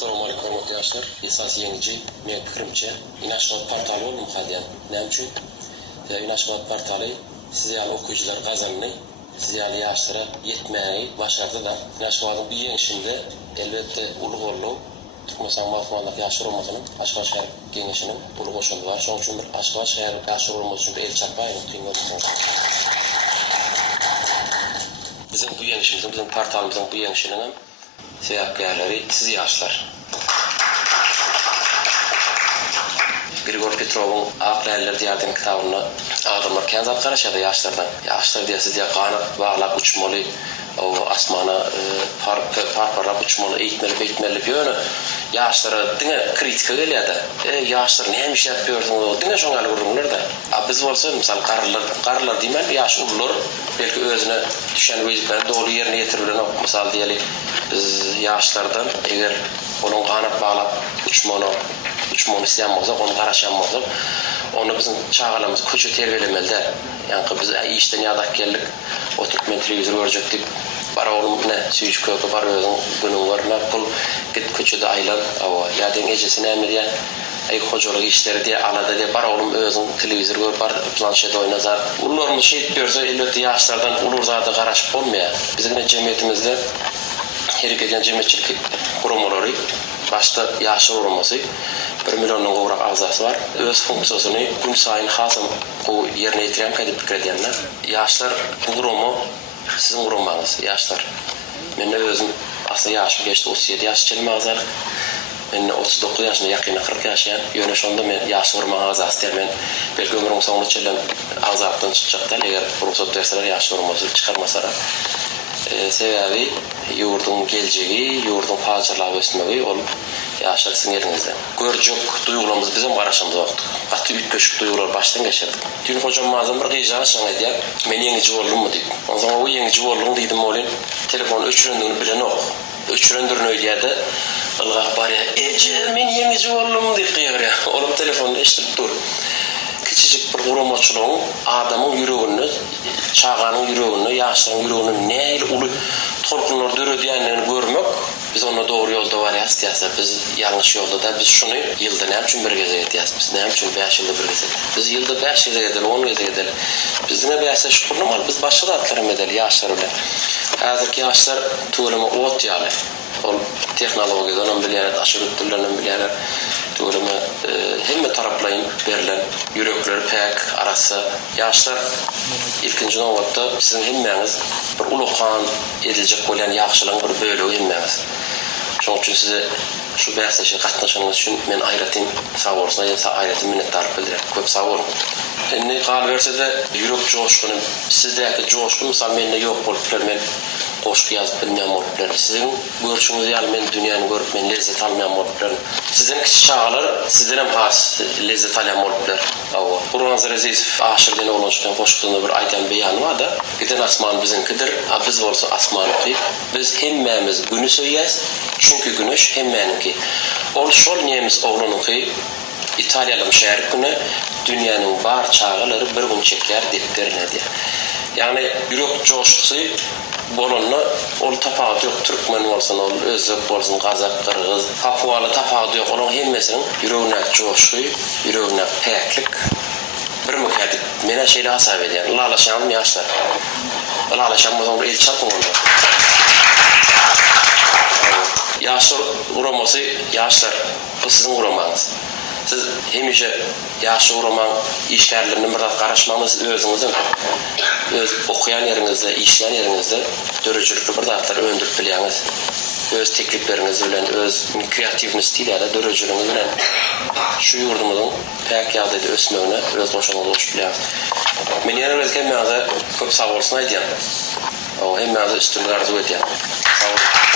Assalamu alaikum hormatly ýaşlar. Esas ýeňiji men pikirimçe Inaşbat portaly bolmam hadýan. Näme üçin? Inaşbat portaly siz ýaly okuyjylar gazanyny, siz ýaly ýaşlara ýetmäni başardy da. Inaşbatyň bu ýeňişinde elbetde uly gollu Türkmenistan Mafmanlyk ýaşlar urmasynyň Aşgabat şäher geňeşiniň uly goşuny bar. Şoň üçin bir Aşgabat şäher ýaşlar urmasy üçin el çapaýyn diýip bizim bu ýeňişimizin, bizim portalymyzyň bu ýeňişiniň sebäpkärleri siz ýaşlar. Grigor Petrov'un Aqlaller diýerdiň kitabyny adamlar kenzat garaşady ýaşlardan. Ýaşlar diýse diýe ganyp baglap uçmaly, o asmana parparlap uçmaly, eýtmeli ýöne ýaşlara diňe kritika gelýärdi. Ýaşlar näme iş ýapýarsyňyz? Diňe şoňa gurulurlar da. Biz bolsa misal garlar diýmen ýaş urlar, belki özüne düşen wezipany dogry ýerine ýetirbilen misal diýeli biz ýaşlardan eger onuň ganyp baglap uçmaly isleyen bolsak, onu garaşan bolsak, onu bizim çağalarımız köçe terbiyelemeli de. Yani biz işten yadak geldik, oturup men televizor görecektik. Bara oğlum ne, süyüş kökü, bara özün günün var, pul git köçede aylan, ya den gecesi ne diye, hocalık işleri diye, alada diye, bara oğlum özün televizor gör, bara planşede oynazar. Ullarımız şey etmiyorsa, elbette yaşlardan ulur zaten garaşıp olmuyor. Bizim cemiyetimizde her gelen cemiyetçilik kurumaları, başta yaşlar olması, 1 milyondan gowrak agzasy var. Öz funksiýasyny gün saýyn hasam bu ýerine ýetirýän kädip pikir edýänler. Ýaşlar bu gurumy siziň gurumaňyz, ýaşlar. Men özüm aslında ýaşym geçdi, 37 ýaş çelmezler. Men 39 ýaşyna ýakyny 40 ýaşaýan. Ýöne şonda men ýaş gurumaň agzasy diýen. Men belki ömrüm soňuna çelen agzapdan çykjak, eger ruhsat berseler ýaş gurumasy çykarmasara. Sebebi ýurdun geljegi, ýurdun pazarlap ösmegi ol ýaşlar siziň ýerinizde. Görjek duýgularymyz bizim garaşymyz okdy. Gaty ütköşük duýgular başdan geçerdi. Dün hocam mazam bir gyja şaň edýär. Men ýeňiji boldummy diýip. O zaman o ýeňiji boldum diýdim bolyn. Telefon öçürendigini bilen ok. Öçürendirini öýdýärdi. Ilgak barýa, men ýeňiji boldum diýip gyýar. Onuň telefonu eşitip dur. Kiçijik bir gurumaçylygyň adamyň ýüregini, çağanyň ýüregini, ýaşlaryň ýüregini näil uly torkunlar döredýänini görmek, biz onu dogry ýolda barýas diýse, biz ýalňyş ýolda da biz şunu ýylda näme üçin birge edýäs, biz näme üçin 5 ýylda birge edýäs. Biz ýylda 5 ýylda edeli, 10 ýylda edeli. Bizde näme şukurlar, biz başga zatlar edeli ýaşlar bilen. Häzirki ýaşlar tuğlama ot ýaly. Ol tehnologiýadan bilýär, aşyryklardan bilýär. Tuğlama hemme taraplayın berilen yürekleri pek arası ýaşlar ilkinji nowatda sizin hemmeňiz bir ulukan ediljek bolan ýagşylygyň bir bölegi hemmeňiz. Şoň üçin size şu bäsleşe gatnaşygyňyz üçin men aýratyn sag bolsun, aýratyn minnetdarlyk bildirem. Köp sag bolun. Indi gal bersede ýürek joşkuny, sizdäki joşku mysal mende ýok bolup men goşku ýazyp bilmeýän bolup siziň görüşiňiz ýaly men dünýäni görüp men lezzet almaýan bolup siziň kiçik çağalar sizden hem has lezzet alýan bolup Qurbanzar Azizow aşyrdan olançdan goşkunda bir aýtan beýany bar da, giden asman bizinkidir, biz bolsa asmanyky. Biz hemmämiz güni söýýäs, çünki güneş hemmäninki. Ol şol nemis oglanyňky İtalyalyň şäher güni dünýäniň bar çağalary bir gün çeker diýip bilinedi. Yani ýürek joşkusy bolunna ol tapagy ýok, türkmen bolsun, ol özbek bolsun, gazak, kırgız, papualy tapagy ýok, onuň hemmesiniň ýüregine joşky, ýüregine peklik bir mükadip. Mene şeýle hasap edýär. Lalaşan ýaşlar. Lalaşan bolsa el çapyň. Ýaşlar uramasy, ýaşlar bu siziň uramaňyz. Siz hemişe ýaşy uramaň işlerlerine bir garaşmaňyz özüňizden. Öz okuyan ýerinizde, işleyen ýerinizde dörejlikli bir zatlar öndürüp bilýäňiz. Öz teklipleriniz bilen, öz kreativni stilýärde dörejligiňiz bilen şu ýurdumyzyň pek ýagdaýda ösmegine öz goşuňyzy goşup bilýäňiz. Men ýene welkem ýa-da köp sag bolsun aýdýan. O hemmäňize üstünlük arzu edýän. Sag bolun.